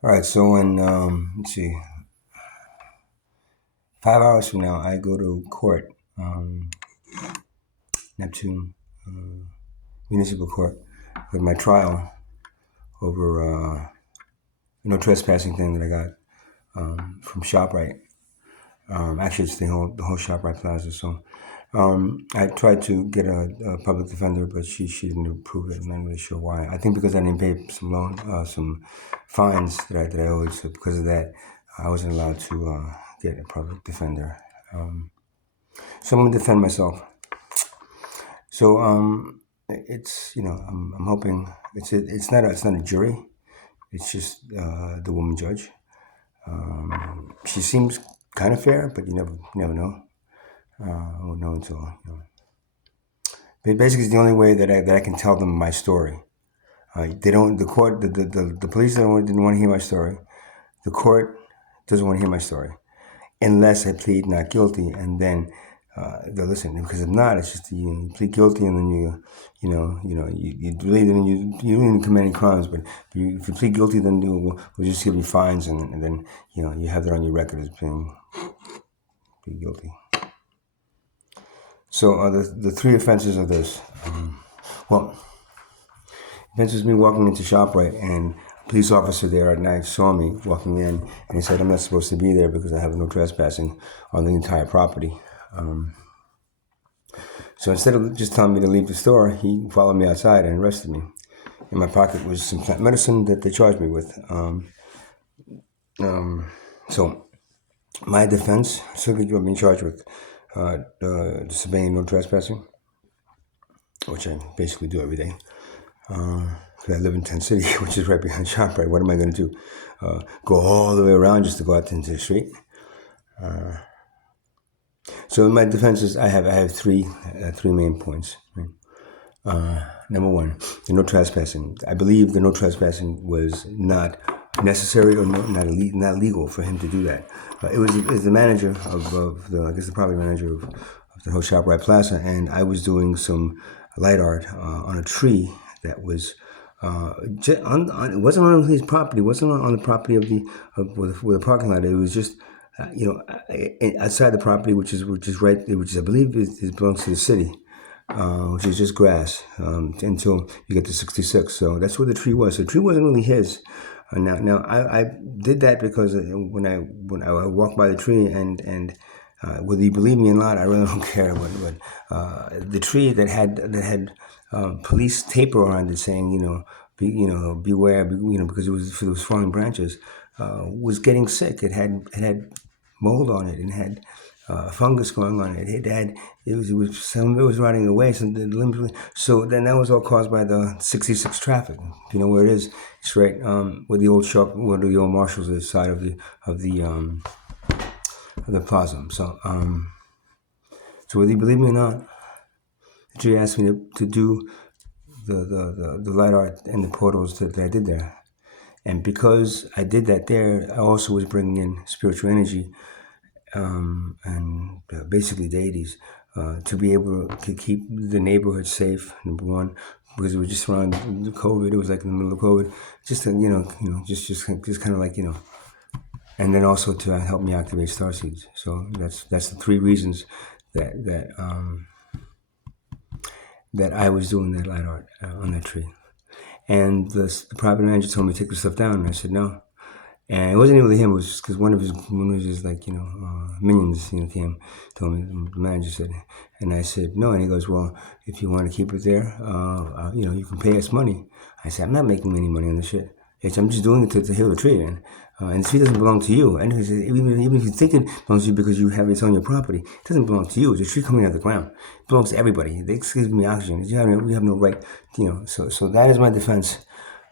All right, so in let's see, 5 hours from now, I go to court, Neptune Municipal Court, with my trial over no trespassing thing that I got from ShopRite. Actually, it's the whole ShopRite Plaza. So I tried to get a public defender, but she didn't approve it. I'm not really sure why. I think because I didn't pay some fines that I owed. So because of that, I wasn't allowed to get a public defender. So I'm gonna defend myself. So it's I'm hoping it's not a jury. It's just the woman judge. She seems kind of fair, but you never know. I won't know until But basically, it's the only way that I can tell them my story. They don't. The court, the police didn't want to hear my story. The court doesn't want to hear my story unless I plead not guilty, and then they'll listen. Because if not, it's just you plead guilty, and then you really didn't commit any crimes. But if you plead guilty, then we'll just give you fines, and then you have that on your record as being plead guilty. So the three offenses are this. Well, offense is me walking into ShopRite, and a police officer there at night saw me walking in, and he said I'm not supposed to be there because I have no trespassing on the entire property. So instead of just telling me to leave the store, he followed me outside and arrested me. In my pocket was some plant medicine that they charged me with. So my defense, simply being charged with disobeying no trespassing, which I basically do every day. Because I live in Tent City, which is right behind ShopRite. What am I going to do? Go all the way around just to go out into the street? So in my defenses, I have three main points. Right? Number one, the no trespassing. I believe the no trespassing was not necessary or not legal for him to do that. It was the manager of the property manager of the whole ShopRite Plaza, and I was doing some light art on a tree that was it wasn't on his property. It wasn't on the property where the parking lot. It was just outside the property, which is right, which I believe it belongs to the city, which is just grass until you get to 66. So that's where the tree was. So the tree wasn't really his. Now I did that because when I walked by the tree and whether you believe me or not, I really don't care. But the tree that had police tape around it saying beware, because it was falling branches, was getting sick. It had mold on it and had fungus going on it. Some of it was rotting away. So then that was all caused by the 66 traffic. You know where it is? It's right where the old shop, where the old Marshalls is, side of the plaza. So whether you believe me or not, the tree asked me to do the light art and the portals that I did there. And because I did that there, I also was bringing in spiritual energy and basically deities to be able to keep the neighborhood safe. Number one, because it was just around COVID. It was like in the middle of COVID. Just just kind of like and then also to help me activate starseeds. So that's the three reasons that I was doing that light art on that tree. And the property manager told me to take the stuff down, and I said no. And it wasn't really him; it was just because one of his minions, came, told me. The manager said, and I said no. And he goes, well, if you want to keep it there, you can pay us money. I said, I'm not making any money on this shit. I'm just doing it to heal the tree, and the tree doesn't belong to you. And he said, even if you think it belongs to you because it's on your property, it doesn't belong to you. It's a tree coming out of the ground. It belongs to everybody. They give me oxygen. We have no right, So that is my defense.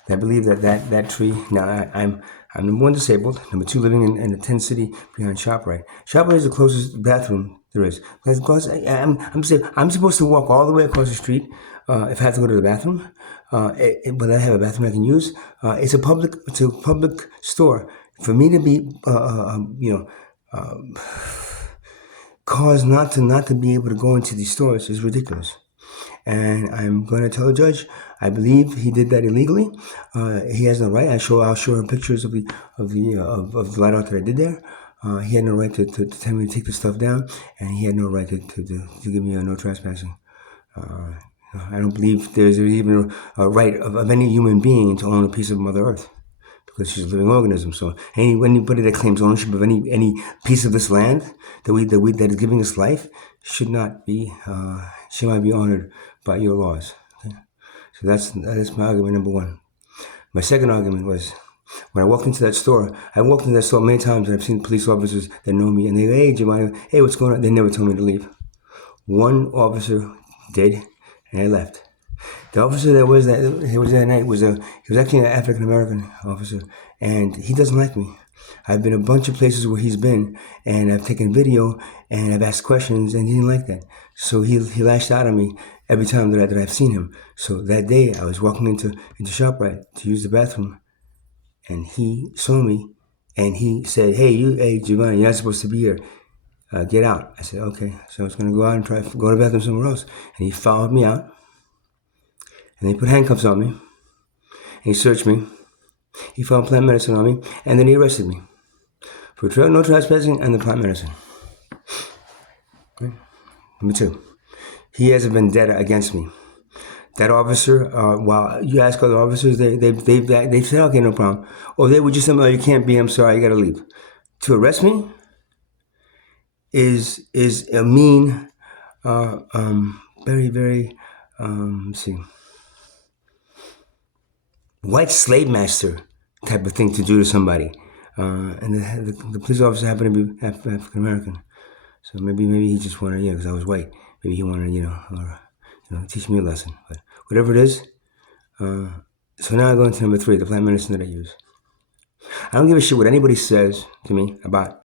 I believe that tree. Now I'm number one disabled. Number two, living in the Tent City behind ShopRite. ShopRite is the closest bathroom there is. Because I'm supposed to walk all the way across the street if I have to go to the bathroom. But I have a bathroom I can use. It's a public store. For me to be caused not to be able to go into these stores is ridiculous. And I'm going to tell the judge I believe he did that illegally. He has no right. I'll show her pictures of the light that I did there. He had no right to tell me to take the stuff down, and he had no right to give me a no trespassing. I don't believe there's even a right of any human being to own a piece of Mother Earth, because she's a living organism. So anybody that claims ownership of any piece of this land that is giving us life should not be honored by your laws. Okay? So that's my argument number one. My second argument was, when I walked into that store, I walked into that store many times, and I've seen police officers that know me, and they go, "Hey, Giovanni, hey, what's going on?" They never told me to leave. One officer did, and I left. The officer that was that night was actually an African American officer, and he doesn't like me. I've been a bunch of places where he's been, and I've taken video, and I've asked questions, and he didn't like that. So he lashed out on me every time that I've seen him. So that day, I was walking into ShopRite to use the bathroom, and he saw me, and he said, hey, Giovanni, you're not supposed to be here. Get out." I said, "Okay." So I was going to go out and try to go to the bathroom somewhere else, and he followed me out, and they put handcuffs on me, and he searched me. He found plant medicine on me, and then he arrested me for no trespassing and the plant medicine. Okay. Number two, he has a vendetta against me. That officer, while you ask other officers, they say, "Okay, no problem," or they would just say, "Oh, you can't be. I'm sorry, you got to leave." To arrest me is a mean, very, very, let's see, white slave master type of thing to do to somebody. And the police officer happened to be African American, so maybe he just wanted, because I was white, maybe he wanted, teach me a lesson. But whatever it is, so now I go into number three, the plant medicine that I use. I don't give a shit what anybody says to me about